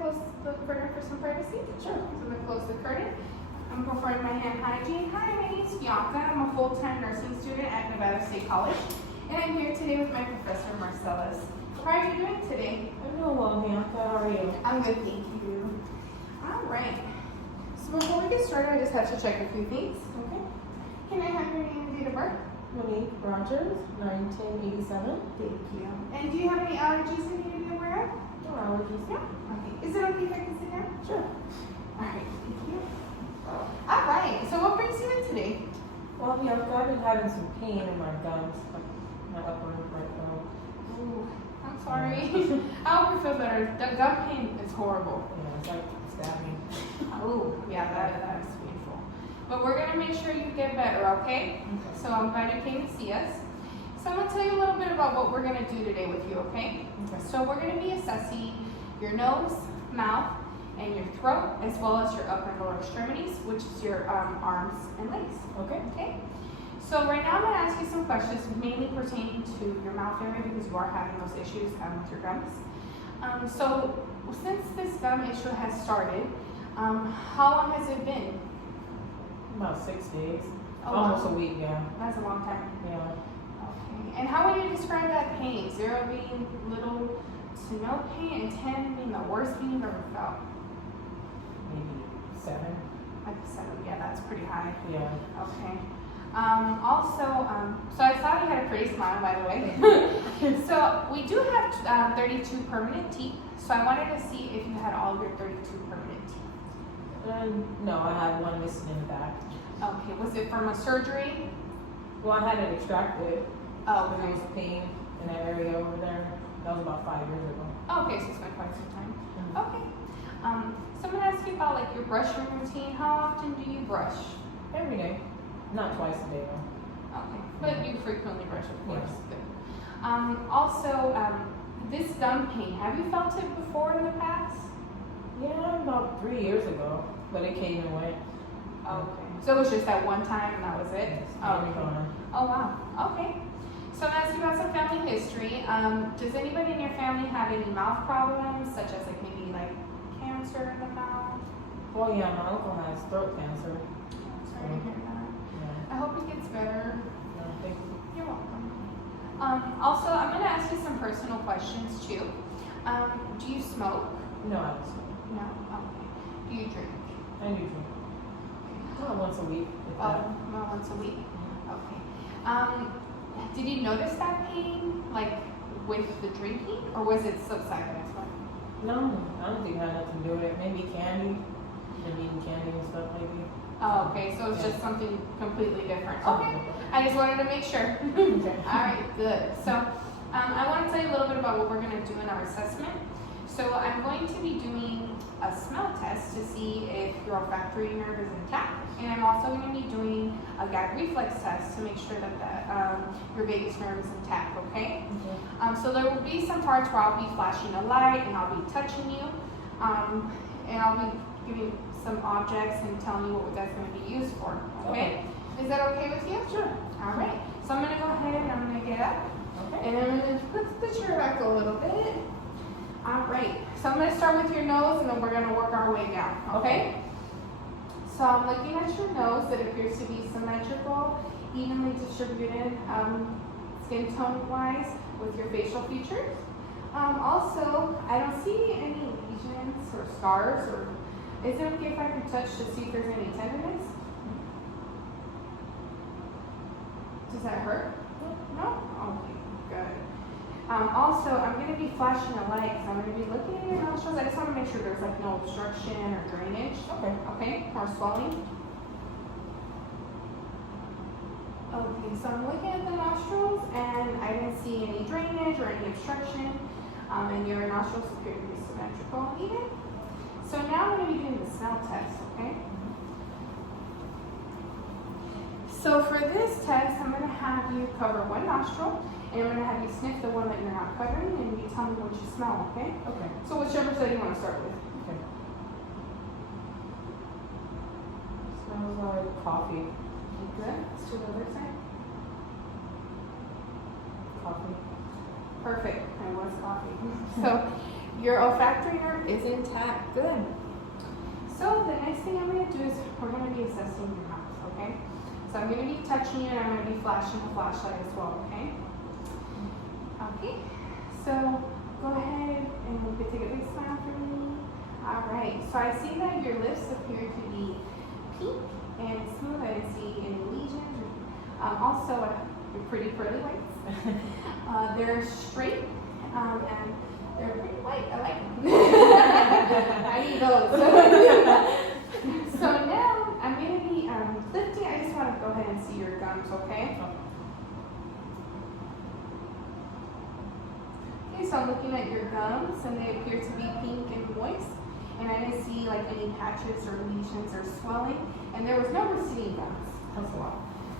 close the curtain for some privacy? Sure. So I'm going to close the curtain. I'm performing my hand hygiene. Hi, my name is Bianca. I'm a full-time nursing student at Nevada State College. And I'm here today with my professor, Marcellus. How are you doing today? I'm doing well, Bianca. How are you? I'm good, thank you. All right. So before we get started, I just have to check a few things. Okay. Can I have your name and date of birth? Monique Rogers, 1987. Thank you. And do you have any allergies we need to be aware of? No allergies. No? Okay. Is it okay if I can sit down? Sure. All right, thank you. All right, so what brings you in today? Well, Bianca, I've been having some pain in my gums, like my upper right gum. Ooh, I'm sorry. I hope you feel better. The gum pain is horrible. Yeah, it's like stabbing. Oh, yeah, that is painful. But we're gonna make sure you get better, okay? Okay. So I'm glad you came to see us. So I'm gonna tell you a little bit about what we're gonna do today with you, okay? Okay. So we're gonna be assessing your nose, mouth, and your throat, as well as your upper and lower extremities, which is your arms and legs. Okay. Okay. So right now I'm gonna ask you some questions mainly pertaining to your mouth area because you are having those issues with your gums. So since this gum issue has started, how long has it been? About 6 days. Oh, Almost wow. a week, yeah. That's a long time. Yeah. Okay. And how would you describe that pain? 0 being little to no pain, and 10 being the worst pain you've ever felt? Maybe 7. Like 7, yeah, that's pretty high. Yeah. Okay. So I saw you had a pretty smile, by the way. So we do have 32 permanent teeth. So I wanted to see if you had all your 32 permanent teeth. No, I had one missing in the back. Okay. Was it from a surgery? Well, I had it extracted. Oh, There okay. was pain in that area over there. That was about 5 years ago. Okay, so it's been quite some time. Okay. So I'm gonna ask you about like your brushing routine. How often do you brush? Every day. Not twice a day though. Okay, but you frequently brush, of course. Yes. Good. This gum pain, have you felt it before in the past? Yeah, about 3 years ago. But it came and went. Okay. So it was just that one time and that was it? Yes. Okay. Oh, wow. Okay. So I'm asking about some family history. Does anybody in your family have any mouth problems, such as like maybe like cancer in the mouth? Well, yeah, my uncle has throat cancer. Sorry to hear that. Yeah. I hope it gets better. No, thank you. You're welcome. Also, I'm going to ask you some personal questions too. Do you smoke? No, I don't smoke. No. Okay. Do you drink? I do drink. About once a week. if that. Well, once a week. Okay. Did you notice that pain, like with the drinking, or was it subsided as well? No, I don't think it had nothing to do with it. Maybe candy. Maybe eating candy and stuff, maybe. Oh, okay. So it's Yeah. just something completely different. Something Okay. different. I just wanted to make sure. Okay. All right, good. So I want to tell you a little bit about what we're going to do in our assessment. So I'm going to be doing a smell test to see if your olfactory nerve is intact. And I'm also going to be doing a gag reflex test to make sure that your vagus nerve is intact, okay? Okay. So there will be some parts where I'll be flashing a light and I'll be touching you. And I'll be giving some objects and telling you what that's going to be used for, okay? Is that okay with you? Sure. All right. So I'm going to go ahead and I'm going to get up. Okay. And I'm going to put the chair back a little bit. All right. So I'm going to start with your nose and then we're going to work our way down, okay? So I'm looking at your nose that appears to be symmetrical, evenly distributed, skin tone wise with your facial features. Also, I don't see any lesions or scars, or is it okay if I can touch to see if there's any tenderness? Does that hurt? No? Okay, good. Also, I'm going to be flashing a light because I'm going to be looking at your nostrils. I just want to make sure there's like no obstruction or drainage. Okay. Okay, or swelling. Okay, so I'm looking at the nostrils and I didn't see any drainage or any obstruction. And your nostrils appear to be symmetrical and even. So now I'm going to be doing the smell test, okay? So for this test, I'm going to have you cover one nostril, and I'm going to have you sniff the one that you're not covering, and you tell me what you smell, okay? Okay. So whichever side you want to start with. Okay. Smells like coffee. Good. Let's do the other side. Coffee. Perfect. I was coffee. So Your olfactory nerve is intact. Good. So the next thing I'm going to do is we're going to be assessing your mouth, okay? So I'm going to be touching you and I'm going to be flashing the flashlight as well, okay? Okay. So go ahead and you can take a big smile for me. All right. So I see that your lips appear to be pink and smooth. I didn't see any lesions. Also, your pretty pearly whites. They're straight and they're pretty white. I like them. I need those. So now I'm going to be lifting. I just want to go ahead and see your gums, okay? Okay, so I'm looking at your gums and they appear to be pink and moist. And I didn't see like any patches or lesions or swelling. And there was no receding gums as well.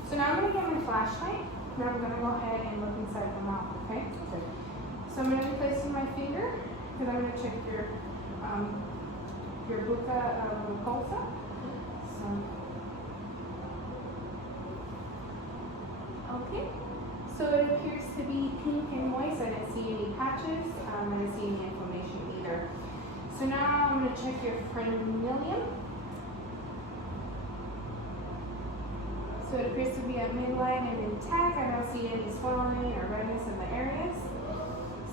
So now I'm going to get my flashlight. And I'm going to go ahead and look inside the mouth, okay? Okay. So I'm going to be placing my finger because I'm going to check your bucca mucosa. So, okay. So it appears to be pink and moist. I didn't see any patches. I didn't see any inflammation either. So now I'm going to check your frenulum. So it appears to be at midline and intact. I don't see any swelling or redness in the areas.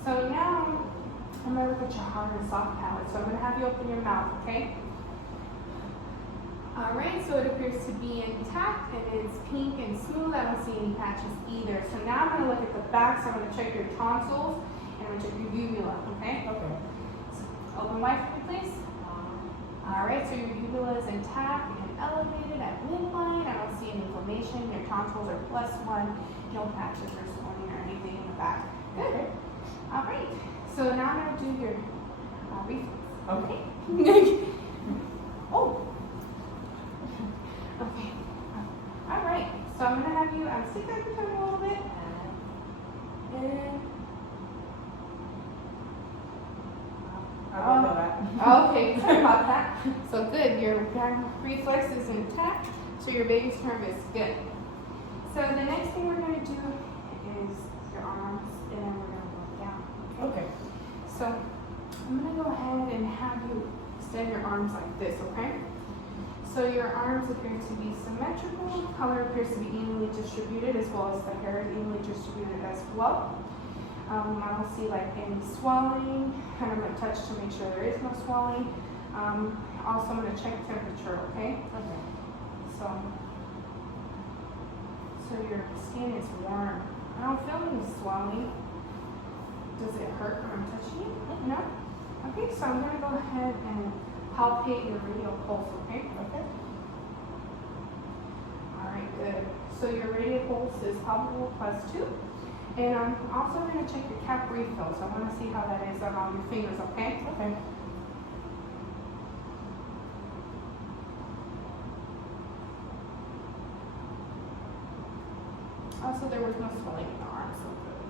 So now I'm going to look at your hard and soft palate. So I'm going to have you open your mouth, okay? All right, so it appears to be intact and it's pink and smooth. I don't see any patches either. So now I'm going to look at the back. So I'm going to check your tonsils and I'm going to check your uvula, okay? Okay. So open wide for me, please. All right, so your uvula is intact and elevated at midline. I don't see any inflammation. Your tonsils are +1. No patches or swelling or anything in the back. Good. All right. So now I'm going to do your reflex. Okay. Oh. Okay. All right. So I'm going to have you stick out your tongue a little bit. And I don't know that. okay, sorry about that. So good, your reflex is intact, so your baby's term is good. So the next thing we're going to do is your arms, and then we're going to go down. Okay. So I'm going to go ahead and have you extend your arms like this, okay? So your arms appear to be symmetrical, color appears to be evenly distributed, as well as the hair is evenly distributed as well. I don't see like any swelling, and I'm going to touch to make sure there is no swelling. Also, I'm going to check temperature, okay? Okay. So your skin is warm. I don't feel any swelling. Does it hurt when I'm touching you? No? Okay, so I'm going to go ahead and palpate your radial pulse, okay? Okay. All right, good. So your radial pulse is palpable +2. And I'm also going to check your cap refill, so I want to see how that is on your fingers, okay? Okay. Also, there was no swelling in the arm, so good.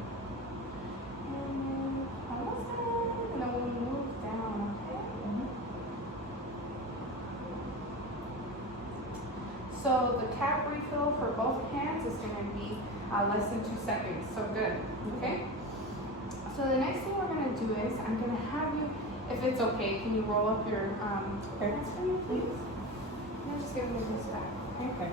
And then almost done, and then we'll move down, okay? So the cap refill for both hands is going to be less than 2 seconds, so good, okay? So the next thing we're going to do is I'm going to have you, if it's okay, can you roll up your hands for me, please? And just give me this back, okay? Okay.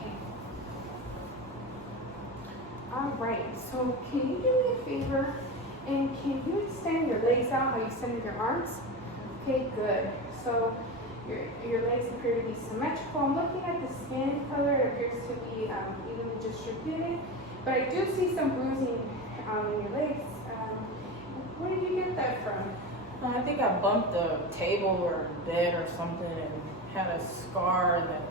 Okay. All right, so can you do me a favor and can you extend your legs out how you extended your arms? Okay, good. So your legs appear to be symmetrical. I'm looking at the skin color. It appears to be evenly distributed, but I do see some bruising in your legs. Where did you get that from? I think I bumped the table or bed or something and had a scar that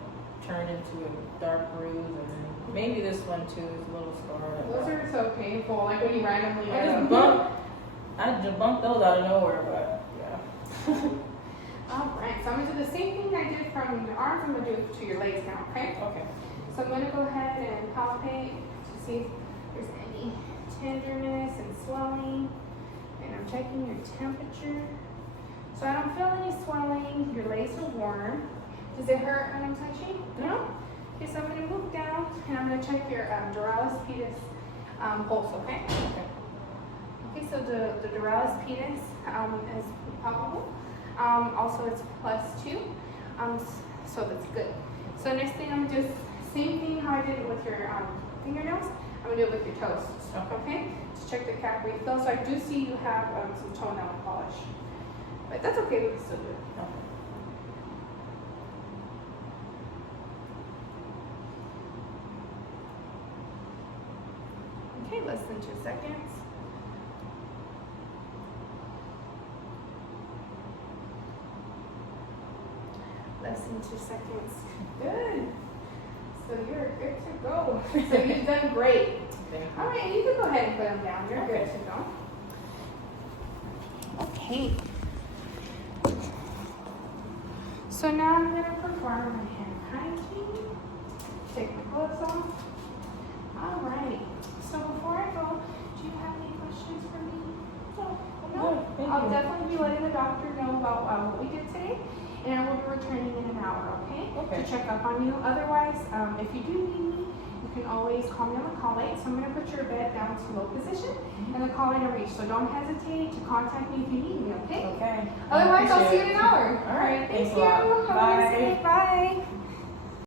turned into a dark bruise, and maybe this one too is a little scar. Those are so painful, like when you randomly I just bumped those out of nowhere, but yeah. All right, so I'm going to do the same thing I did from your arms. I'm going to do it to your legs now, okay? Okay. So I'm going to go ahead and palpate to see if there's any tenderness and swelling. And I'm checking your temperature. So I don't feel any swelling. Your legs are warm. Does it hurt when I'm touching? No? Okay, so I'm gonna move down and I'm gonna check your duralis pedis pulse, okay? Okay, so the duralis pedis is palpable. Also it's +2, so that's good. So next thing I'm gonna do is same thing how I did it with your fingernails. I'm gonna do it with your toes, okay? To check the capillary flow. So I do see you have some toenail polish, but that's okay. We can still do it. Okay, less than 2 seconds. Less than 2 seconds. Good. So you're good to go. So you've done great. All right, you can go ahead and put them down. You're good to go. Okay. So now I'm going to perform my hand hygiene. Take my gloves off. All right. So before I go, do you have any questions for me? No. I'll definitely be letting the doctor know about what we did today, and I will be returning in an hour, okay? To check up on you. Otherwise, if you do need me, you can always call me on the call light. So I'm going to put your bed down to low position and the call light in reach. So don't hesitate to contact me if you need me, okay? Okay. Otherwise, I'll see you in an hour. All right. Thank Thanks a you. lot. Have a nice day. Bye.